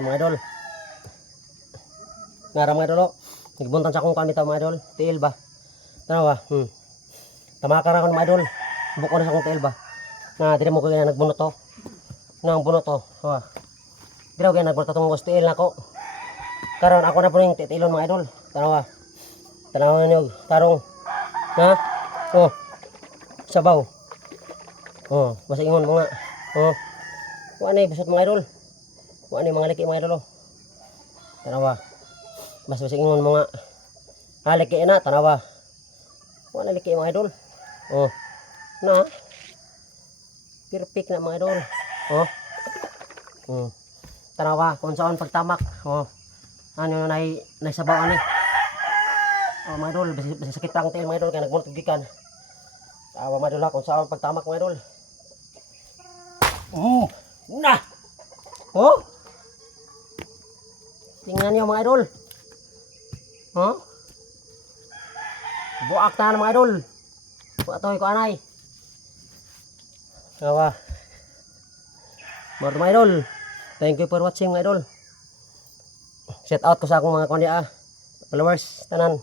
mga idol. Ngara mga idol o. Nagbuntan sa akong kamita mga idol. Tiil ba? Tanaw ba? Tamakara ko mga idol. Buko na sa akong tiil ba? Na dire mo ko kaya nagbunot to. Nang bunot to. Dire ko kaya nagbunot itong tiil na ko. Karon ako na po yung titilon mga idol. Tanaw ba? Tanaw nyo. Tarong. Ha? Oh. Sabaw. Oh. Basta ingon mga. Oh. Kuha na busot mga idol. Kuha na mga liki mga idol. Tanawa. Basta ingon mga. Liki na. Tanawa. Kuha na liki mga idol. Oh. Na. Perfect na mga idol. Oh. Tanawa. Kung saan pagtamak. Oh. Ano na naisabaw ani. Oh mga idol. Basta sakit lang tayo mga idol. Kaya nagmunot gikan. Tawa mga idol ha. Kung saan pagtamak mga idol. Na! Oh! Tingnan nyo mga idol. Oh? Buak na mga idol. Buatoy ko anay. Kawa. Mga idol. Thank you for watching mga idol. Shout out ko sa akong mga followers. Tanan.